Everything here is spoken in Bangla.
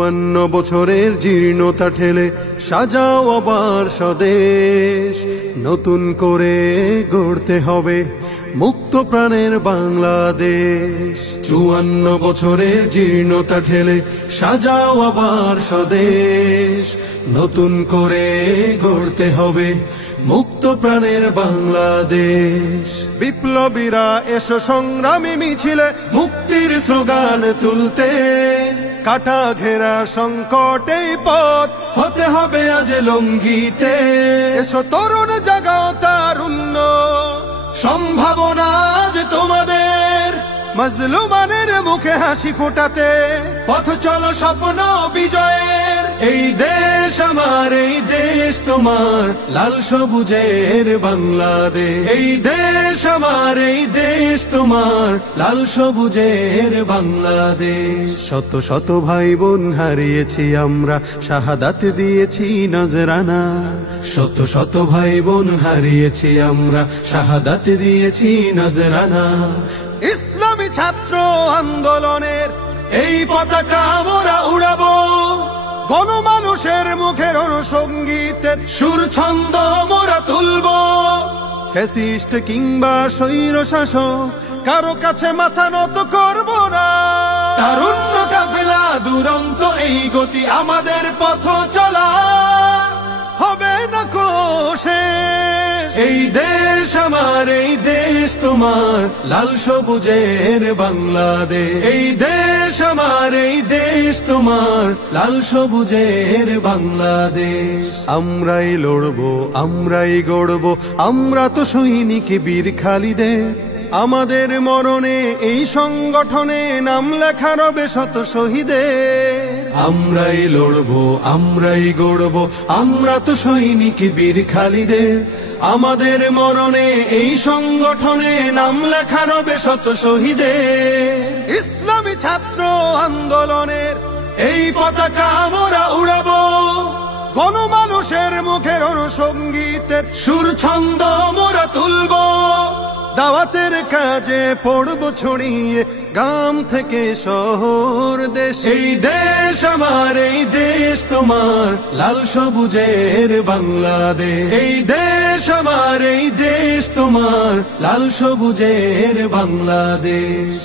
54 বছরের জীর্ণতা ঠেলে সাজাও আবার স্বদেশ, নতুন করে গড়তে হবে মুক্ত প্রাণের বাংলাদেশ। 54 বছরের জীর্ণতা ঠেলে সাজাও আবার স্বদেশ, নতুন করে গড়তে হবে মুক্ত প্রাণের বাংলাদেশ। বিপ্লবীরা এসো সংগ্রামী মিছিলে মুক্তির স্লোগান তুলতে, কাটা ঘেরা সংকটেই পথ হতে হবে আজ লঙ্ঘিতে। এসো তরুণ জাগাও তারুণ্য, সম্ভাবনা আজ তোমাদের, মাজলুমানের মুখে হাসি ফোটাতে পথ চলো স্বপ্ন বিজয়ের। এই দেশ আমার, এই দেশ তোমার, লাল সবুজের বাংলাদেশ। এই দেশ আমার, এই দেশ তোমার, লাল সবুজের বাংলাদেশ। শত শত ভাই বোন হারিয়েছি আমরা, শাহাদাত দিয়েছি নজরানা। শত শত ভাই বোন হারিয়েছি আমরা, শাহাদাত দিয়েছি নজরানা। ইসলামী ছাত্র আন্দোলনের এই পতাকা আমরা উড়াবো, গণমানুষের মুখের অনুসঙ্গীতের সুর ছন্দ মোরা তুলবো। ফ্যাসিস্ট কিংবা স্বৈর শাসক কারো কাছে মাথা নত করবো না। তারুণ্য কাফেলা দুরন্ত এই গতি, আমাদের পথ চলা হবে না শেষ। এই দেশ আমার, এই দেশ তোমার, লাল সবুজের বাংলাদেশ। এই দেশ আমার, এই দেশ তোমার, লাল সবুজের বাংলাদেশ। আমরাই লড়বো, আমরাই গড়বো, আমরা তো সৈনিক বীর খালিদের। আমাদের মরণে এই সংগঠনে নাম লেখা রবে শত শহীদের। আমরাই লড়বো, আমরাই গড়বো, আমরা তো সৈনিক বীর খালিদের। আমাদের মরণে এই সংগঠনে নাম লেখা রবে শত শহীদের। ইসলামী ছাত্র আন্দোলনের এই পতাকা আমরা উড়াবো, গণমানুষের মুখের অনুসঙ্গীতের সুর ছন্দ মোরা তুলবো। দাওয়াতের কাজে পড়ব ছড়িয়ে গ্রাম থেকে শহর দেশ। এই দেশ আমার, এই দেশ তোমার, লাল সবুজের বাংলাদেশ। এই দেশ আমার, এই দেশ তোমার, লাল সবুজের বাংলাদেশ।